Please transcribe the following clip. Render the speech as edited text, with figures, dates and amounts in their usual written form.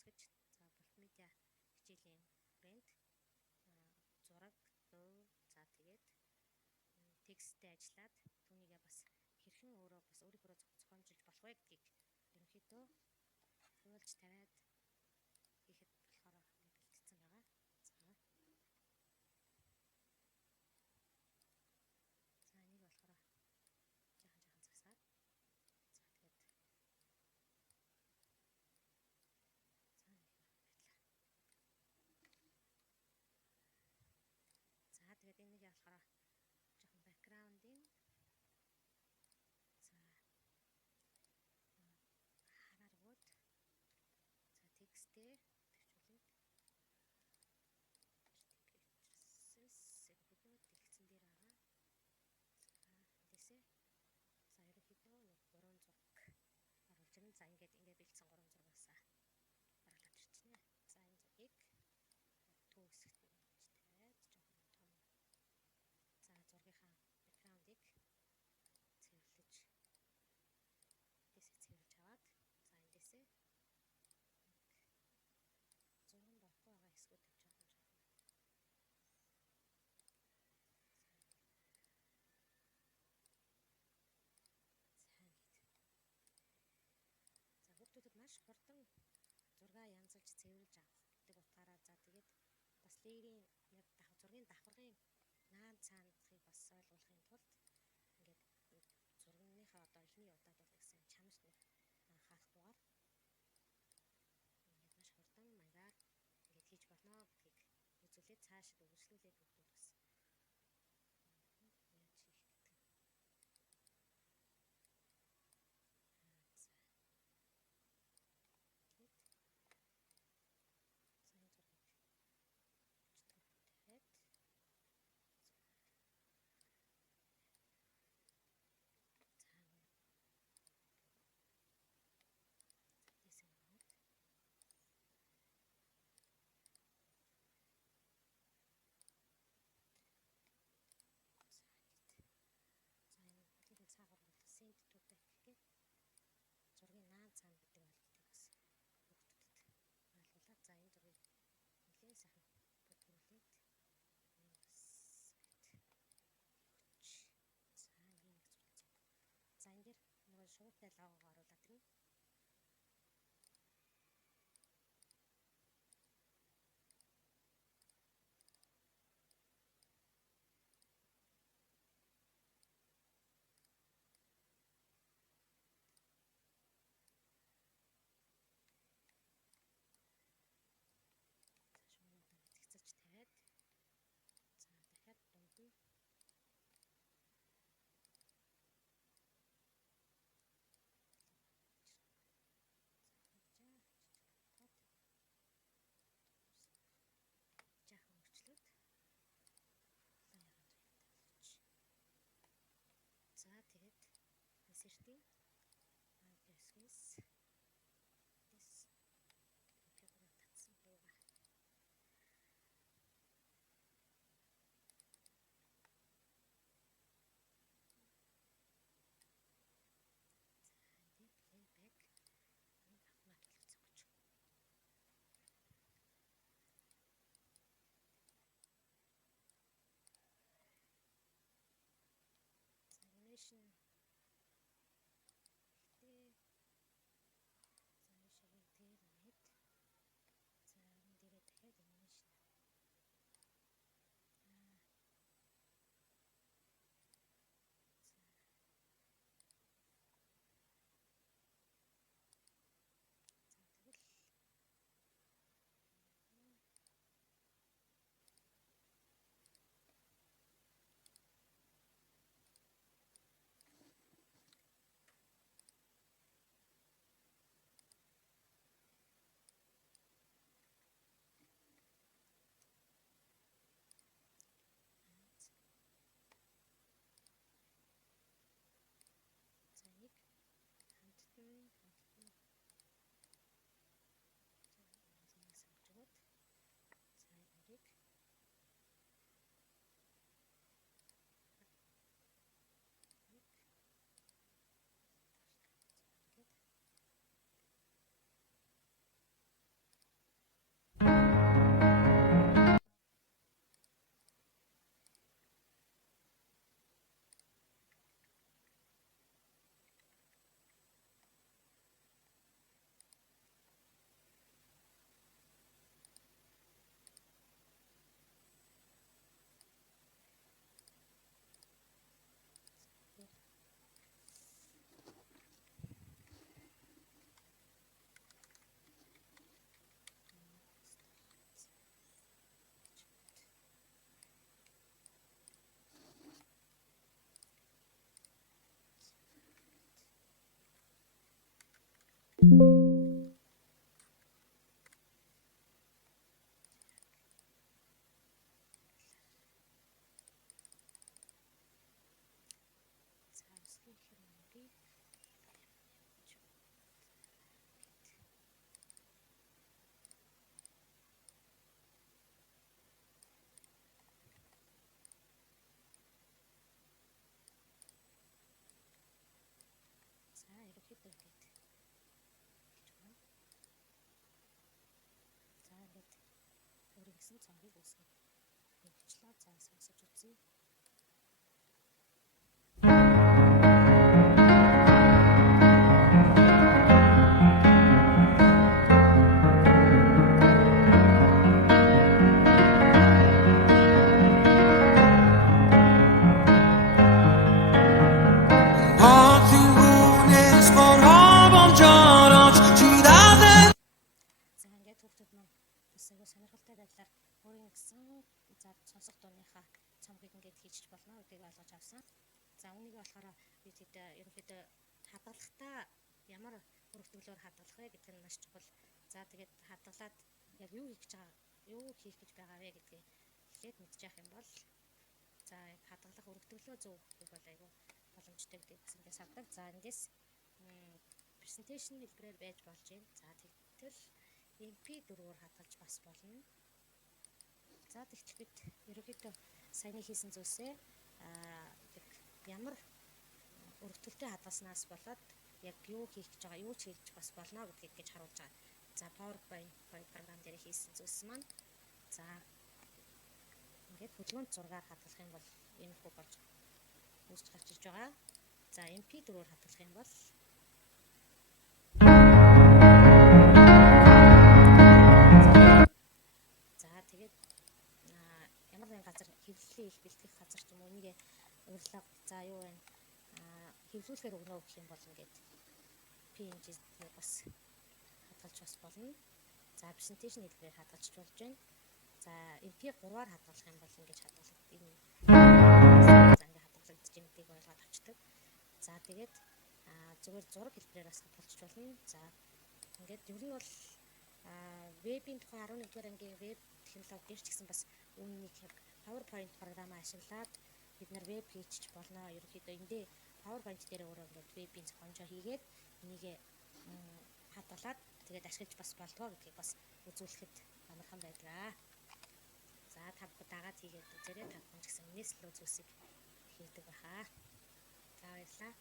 үсгэж за мультимедиа хичээлийн брэнд зураг, дуу, за тэгээд тексттэй ажиллаад түүнийгээ бас хэрхэн өөрөө бас өөрийнхөө зохиомжилж болох вэ гэдгийг ерөнхийдөө хуулж тавиад хийхэд болохоор ингэ бэлтгэсэн байгаа. За энийг болохоор жаахан засаад за тэгээд за нэг байдлаа. За тэгээд энийг болохоор жоохон бэкграундын за харааргууд за тексттэй төвчүүлээд сэдвүүд дэлгэцэн дээр байгаа. За эндээсээ за ерөнхийдөө 3 зураг оруулж ирнэ. За ингээд бэлдсэн 3 зурагаас гаргалаад ирчихнэ. За энэ зургийг төв хэсэгт нээж тавиад жоохон том. За зургийнхаа бэкграундыг цэвэрлэж цэвэрлж аваад за эндээсээ зурган болохгүй байгаа хэсгүүд тавьж байгаа юм. За хүүхдүүдэд маш хурдан зургаа янзалж цэвэрлж авах гэдэг утгаараа за тэгээд бас лейерийн яг зургийн давхаргын наан цаанахыг бас ойлгуулахын тулд ингээд зургийнхаа одоо ихний удаад бол гэсэн чанарт нэг хаахгүйгээр ингээд маш хурдан маягаар ингээд хийж болно гэдгийг үзүүлээд цаашид үргэлжлүүлээд хүүхдүүд бас яаж хийх гэдэг. За энэ зургийг тавиад дэсэн аваад за энэ бүлийн цаагаар бол сент төвтэй гэх зургийн наан цаана гэдэг ойлголтыг бас хүүхдүүдэд ойлгуулад за энэ зургийг нэлээд сайхан бүрдүүлээд энэ бас за ийм зураг. За энэ дэр нөгөө шуугтай логого оруулаад ирнэ. Цэцэж тавиад за дахиад дунд нь жаахан өрчлөөд за тэгээд эсэртийн англиэс тэгвэл татсан байгаа. Playback автоматлагдсан гэж. Animation ерөнхийдөө ингээд за ингээд өөрийн цомгийг үүсгэж мэдчлээ. За сонсож үзье. Айгуу сонирхолтой байдлаар өөрийн гэсэн за сонсох дууныхаа цомгийг ингээд хийчих болно гэдгийг ойлгож авсан. За үүнийг болохоор бид ерөнхийдөө хадгалахдаа ямар өргөтгөлөөр хадгалах вэ гэдэг нь маш чухал. За тэгээд хадгалаад яг юу хийх гэж байгаа вэ гэдгийг эхлээд мэдчих юм бол за хадгалах өргөтгөлөө зөв хийх бол айгуу боломжтой гэдгийг бас ингээс авдаг. За эндээс презентацийн хэлбэрээр байж болж байна. За тэгтэл MP4-оор хадгалж бас болно. За тэгч бид ерөнхийдөө саяны хийсэн зүйлсээ ямар өргөтгөлтэй хадгалснаас болоод яг юу хийх гэж байгаа, юу ч хийж бас болно гэдгийг гэж харуулж байгаа. За PowerPoint програм дээр хийсэн зүйлс маань за ингээд хөдөлгөөнд зургаар хадгалах юм бол иймэрхүү болж үүсч гарч ирж байгаа. За MP4-оор хадгалах юм бол ямар нэгэн газар хэвлэлээ их бэлтгэх газар ч юм уу энийг урилга за юу вэ хэвлүүлэхээр өгнө гэх юм бол ингээд PNG-ээр бас хадгалж бас болно. За презентацийн хэлбэрээр хадгалж болж байна. За MP3-аар хадгалах юм бол ингэж хадгалах энэ за ингээд хадгалагдаж байгаа гэдгийг ойлгоод авчдаг. За тэгээд зүгээр зураг хэлбэрээр бас хадгалж болно. За ингээд ер нь бол вебийн тухай 11-р ангийн веб технологи дээр ч гэсэн бас үүнийг PowerPoint програмаа ашиглаад бид нар веб хийчих болно. Ерөнхийдөө эндээ PowerPoint дээр өөрөө ингээд вебийн зохиомжоо хийгээд энийг хадгалаад тэгээд ашиглаж бас болдгоо гэдгийг бас үзүүлэхэд амархан байдаг. За та бүхэн дагаад хийгээд үзээрэй. Та бүхэн ч гэсэн энэс л үзүүлсийг хийдэг баха. За баярлалаа.